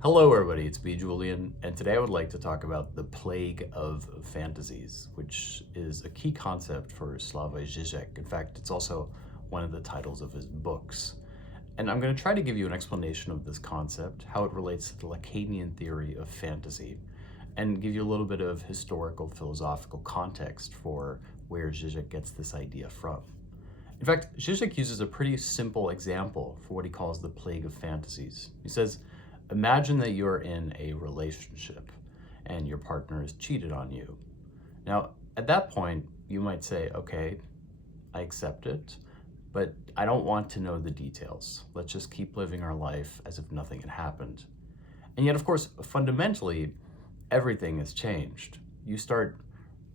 Hello everybody, it's me, Julian, and today I would like to talk about the Plague of Fantasies, which is a key concept for Slavoj Žižek. In fact, it's also one of the titles of his books. And I'm going to try to give you an explanation of this concept, how it relates to the Lacanian theory of fantasy, and give you a little bit of historical, philosophical context for where Žižek gets this idea from. In fact, Žižek uses a pretty simple example for what he calls the Plague of Fantasies. He says, imagine that you're in a relationship and your partner has cheated on you. Now, at that point, you might say, okay, I accept it, but I don't want to know the details. Let's just keep living our life as if nothing had happened. And yet, of course, fundamentally, everything has changed. You start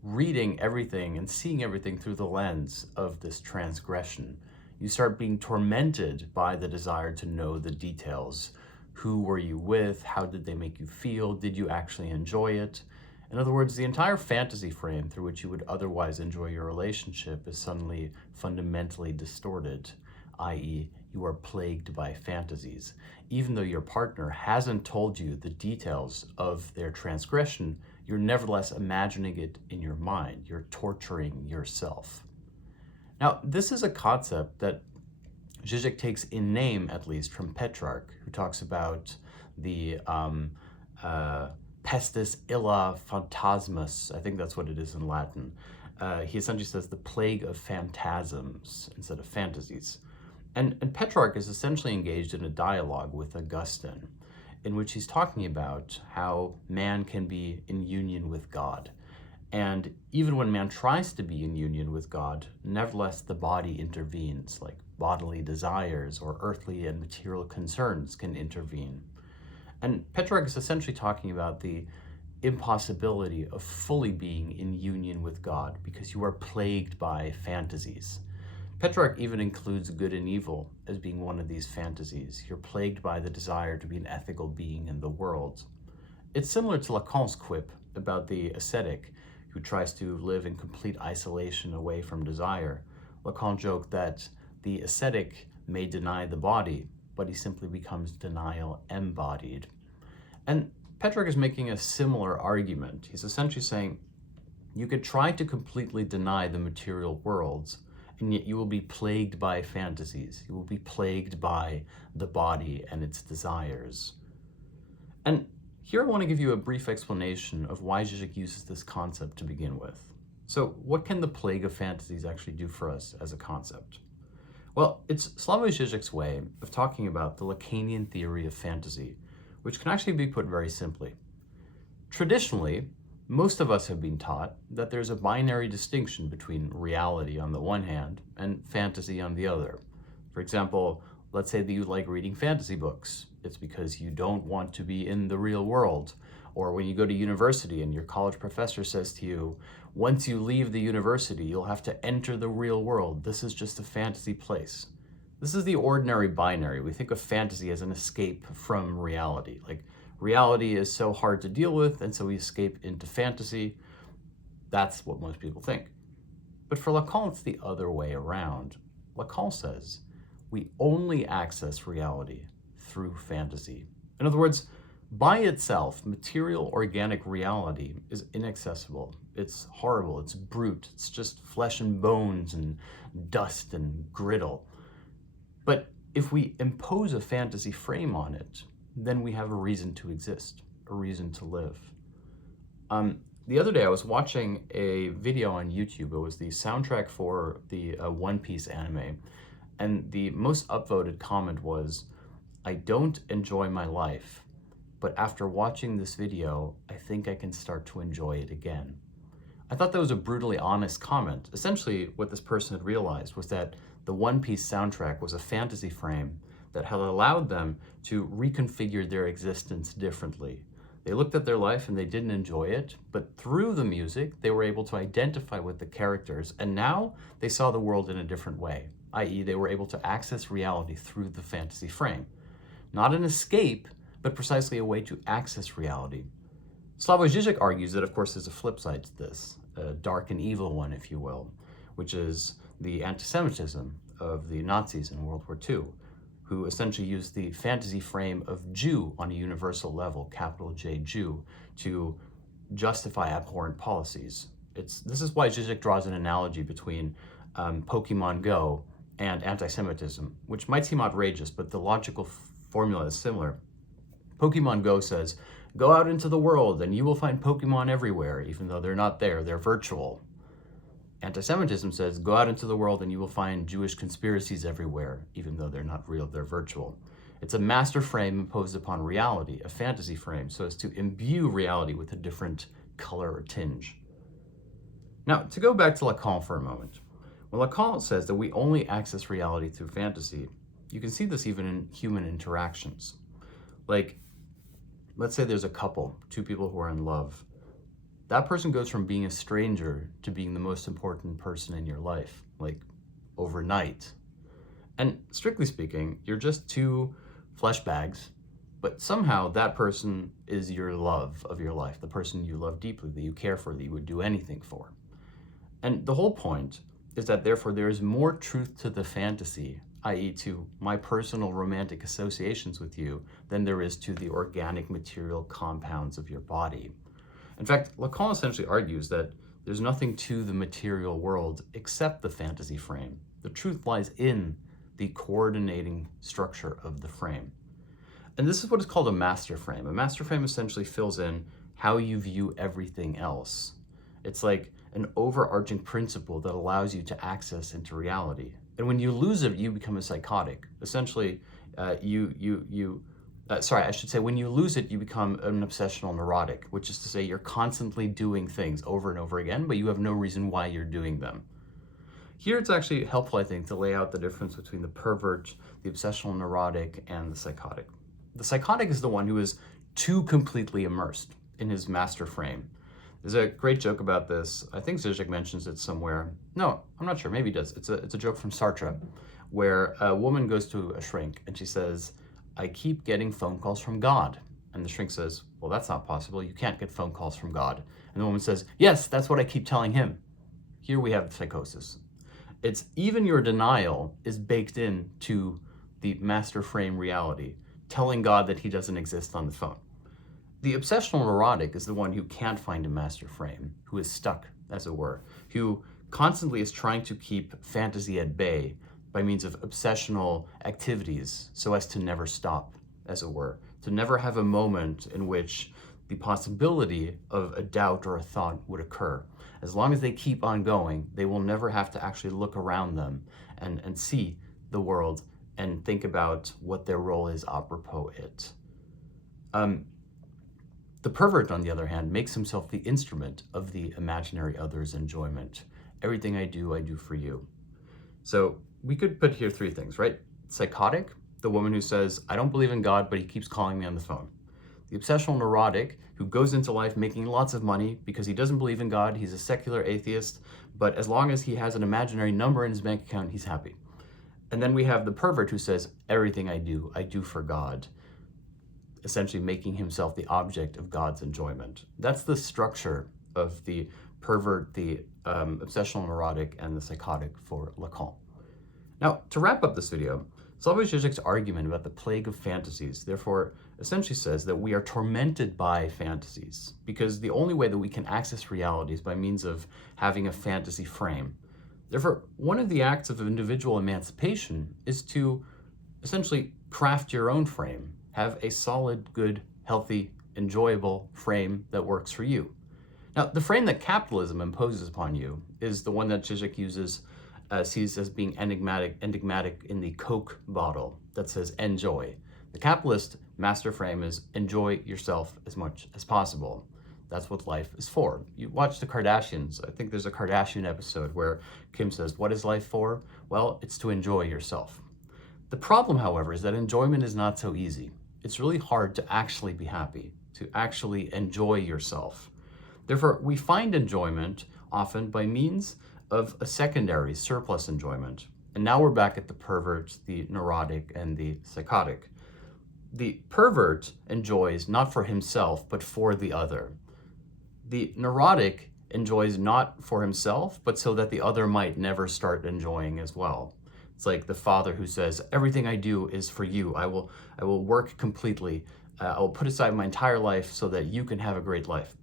reading everything and seeing everything through the lens of this transgression. You start being tormented by the desire to know the details. Who were you with? How did they make you feel? Did you actually enjoy it? In other words, the entire fantasy frame through which you would otherwise enjoy your relationship is suddenly fundamentally distorted, i.e., you are plagued by fantasies. Even though your partner hasn't told you the details of their transgression, you're nevertheless imagining it in your mind. You're torturing yourself. Now, this is a concept that Žižek takes in name, at least, from Petrarch, who talks about the pestis illa phantasms. I think that's what it is in Latin. He essentially says the plague of phantasms instead of fantasies. And Petrarch is essentially engaged in a dialogue with Augustine, in which he's talking about how man can be in union with God. And even when man tries to be in union with God, nevertheless the body intervenes, like bodily desires or earthly and material concerns can intervene. And Petrarch is essentially talking about the impossibility of fully being in union with God because you are plagued by fantasies. Petrarch even includes good and evil as being one of these fantasies. You're plagued by the desire to be an ethical being in the world. It's similar to Lacan's quip about the ascetic who tries to live in complete isolation away from desire. Lacan joked that the ascetic may deny the body, but he simply becomes denial embodied. And Petrarch is making a similar argument. He's essentially saying, you could try to completely deny the material worlds, and yet you will be plagued by fantasies. You will be plagued by the body and its desires. And here I want to give you a brief explanation of why Žižek uses this concept to begin with. So what can the Plague of Fantasies actually do for us as a concept? Well, it's Slavoj Žižek's way of talking about the Lacanian theory of fantasy, which can actually be put very simply. Traditionally, most of us have been taught that there's a binary distinction between reality on the one hand and fantasy on the other. For example, let's say that you like reading fantasy books. It's because you don't want to be in the real world. Or when you go to university and your college professor says to you, once you leave the university, you'll have to enter the real world. This is just a fantasy place. This is the ordinary binary. We think of fantasy as an escape from reality. Like, reality is so hard to deal with, and so we escape into fantasy. That's what most people think. But for Lacan, it's the other way around. Lacan says, we only access reality through fantasy. In other words, by itself, material organic reality is inaccessible. It's horrible, it's brute, it's just flesh and bones and dust and griddle. But if we impose a fantasy frame on it, then we have a reason to exist, a reason to live. The other day I was watching a video on YouTube. It was the soundtrack for the One Piece anime. And the most upvoted comment was, I don't enjoy my life, but after watching this video, I think I can start to enjoy it again. I thought that was a brutally honest comment. Essentially, what this person had realized was that the One Piece soundtrack was a fantasy frame that had allowed them to reconfigure their existence differently. They looked at their life and they didn't enjoy it, but through the music, they were able to identify with the characters, and now they saw the world in a different way, i.e. they were able to access reality through the fantasy frame. Not an escape, but precisely a way to access reality. Slavoj Žižek argues that, of course, there's a flip side to this, a dark and evil one, if you will, which is the anti-Semitism of the Nazis in World War II. who essentially used the fantasy frame of Jew on a universal level, capital J, Jew, to justify abhorrent policies. This is why Žižek draws an analogy between Pokemon Go and anti-Semitism, which might seem outrageous, but the logical formula is similar. Pokemon Go says, go out into the world and you will find Pokemon everywhere, even though they're not there, they're virtual. Anti-Semitism says, go out into the world and you will find Jewish conspiracies everywhere, even though they're not real, they're virtual. It's a master frame imposed upon reality, a fantasy frame, so as to imbue reality with a different color or tinge. Now, to go back to Lacan for a moment, when Lacan says that we only access reality through fantasy, you can see this even in human interactions. Like, let's say there's a couple, two people who are in love. That person goes from being a stranger to being the most important person in your life, like overnight. And strictly speaking, you're just two flesh bags, but somehow that person is your love of your life, the person you love deeply, that you care for, that you would do anything for. And the whole point is that therefore there is more truth to the fantasy, i.e. to my personal romantic associations with you, than there is to the organic material compounds of your body. In fact, Lacan essentially argues that there's nothing to the material world except the fantasy frame. The truth lies in the coordinating structure of the frame. And this is what is called a master frame. A master frame essentially fills in how you view everything else. It's like an overarching principle that allows you to access into reality. And when you lose it, you become a psychotic. Essentially, when you lose it, you become an obsessional neurotic, which is to say you're constantly doing things over and over again, but you have no reason why you're doing them. Here it's actually helpful, I think, to lay out the difference between the pervert, the obsessional neurotic, and the psychotic. The psychotic is the one who is too completely immersed in his master frame. There's a great joke about this. I think Žižek mentions it somewhere. No, I'm not sure. Maybe he does. It's a joke from Sartre, where a woman goes to a shrink and she says, I keep getting phone calls from God. And the shrink says, well, that's not possible. You can't get phone calls from God. And the woman says, yes, that's what I keep telling him. Here we have psychosis. It's even your denial is baked into the master frame reality, telling God that he doesn't exist on the phone. The obsessional neurotic is the one who can't find a master frame, who is stuck, as it were, who constantly is trying to keep fantasy at bay by means of obsessional activities so as to never stop, as it were, to never have a moment in which the possibility of a doubt or a thought would occur. As long as they keep on going, they will never have to actually look around them and see the world and think about what their role is apropos it. The pervert, on the other hand, makes himself the instrument of the imaginary other's enjoyment. Everything I do for you. So we could put here three things, right? Psychotic, the woman who says, I don't believe in God, but he keeps calling me on the phone. The obsessional neurotic, who goes into life making lots of money because he doesn't believe in God, he's a secular atheist, but as long as he has an imaginary number in his bank account, he's happy. And then we have the pervert who says, everything I do for God, essentially making himself the object of God's enjoyment. That's the structure of the pervert, the obsessional neurotic, and the psychotic for Lacan. Now, to wrap up this video, Slavoj Žižek's argument about the plague of fantasies, therefore, essentially says that we are tormented by fantasies, because the only way that we can access reality is by means of having a fantasy frame. Therefore, one of the acts of individual emancipation is to essentially craft your own frame, have a solid, good, healthy, enjoyable frame that works for you. Now, the frame that capitalism imposes upon you is the one that Žižek sees as being enigmatic in the Coke bottle that says enjoy. The capitalist master frame is enjoy yourself as much as possible. That's what life is for. You watch the Kardashians. I think there's a Kardashian episode where Kim says, what is life for? Well, it's to enjoy yourself. The problem, however, is that enjoyment is not so easy. It's really hard to actually be happy, to actually enjoy yourself. Therefore, we find enjoyment often by means of a secondary surplus enjoyment. And now we're back at the pervert, the neurotic, and the psychotic. The pervert enjoys not for himself, but for the other. The neurotic enjoys not for himself, but so that the other might never start enjoying as well. It's like the father who says, everything I do is for you. I will work completely. I will put aside my entire life so that you can have a great life.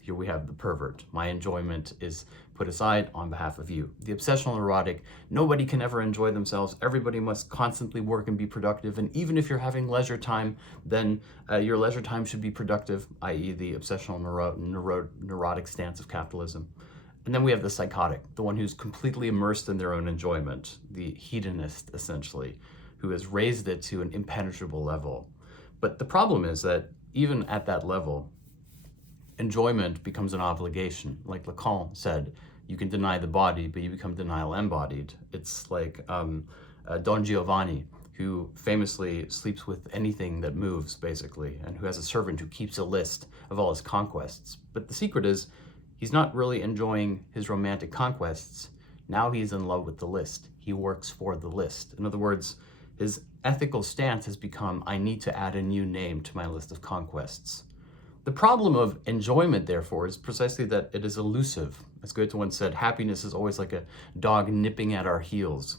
Here we have the pervert. My enjoyment is put aside on behalf of you. The obsessional neurotic. Nobody can ever enjoy themselves. Everybody must constantly work and be productive. And even if you're having leisure time, then your leisure time should be productive, i.e. the obsessional neurotic stance of capitalism. And then we have the psychotic, the one who's completely immersed in their own enjoyment, the hedonist, essentially, who has raised it to an impenetrable level. But the problem is that even at that level, enjoyment becomes an obligation. Like Lacan said, you can deny the body, but you become denial embodied. It's like Don Giovanni, who famously sleeps with anything that moves, basically, and who has a servant who keeps a list of all his conquests. But the secret is, he's not really enjoying his romantic conquests. Now he's in love with the list. He works for the list. In other words, his ethical stance has become, I need to add a new name to my list of conquests. The problem of enjoyment, therefore, is precisely that it is elusive. As Goethe once said, happiness is always like a dog nipping at our heels.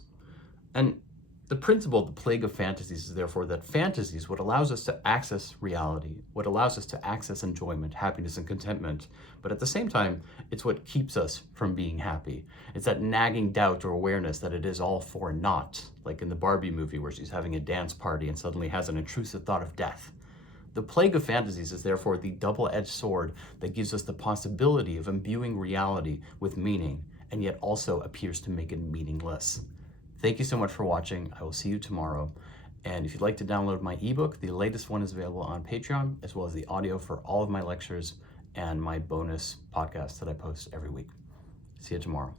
And the principle of the Plague of Fantasies is therefore that fantasies, what allows us to access reality, what allows us to access enjoyment, happiness, and contentment, but at the same time, it's what keeps us from being happy. It's that nagging doubt or awareness that it is all for naught, like in the Barbie movie where she's having a dance party and suddenly has an intrusive thought of death. The Plague of Fantasies is therefore the double-edged sword that gives us the possibility of imbuing reality with meaning, and yet also appears to make it meaningless. Thank you so much for watching. I will see you tomorrow. And if you'd like to download my ebook, the latest one is available on Patreon, as well as the audio for all of my lectures and my bonus podcasts that I post every week. See you tomorrow.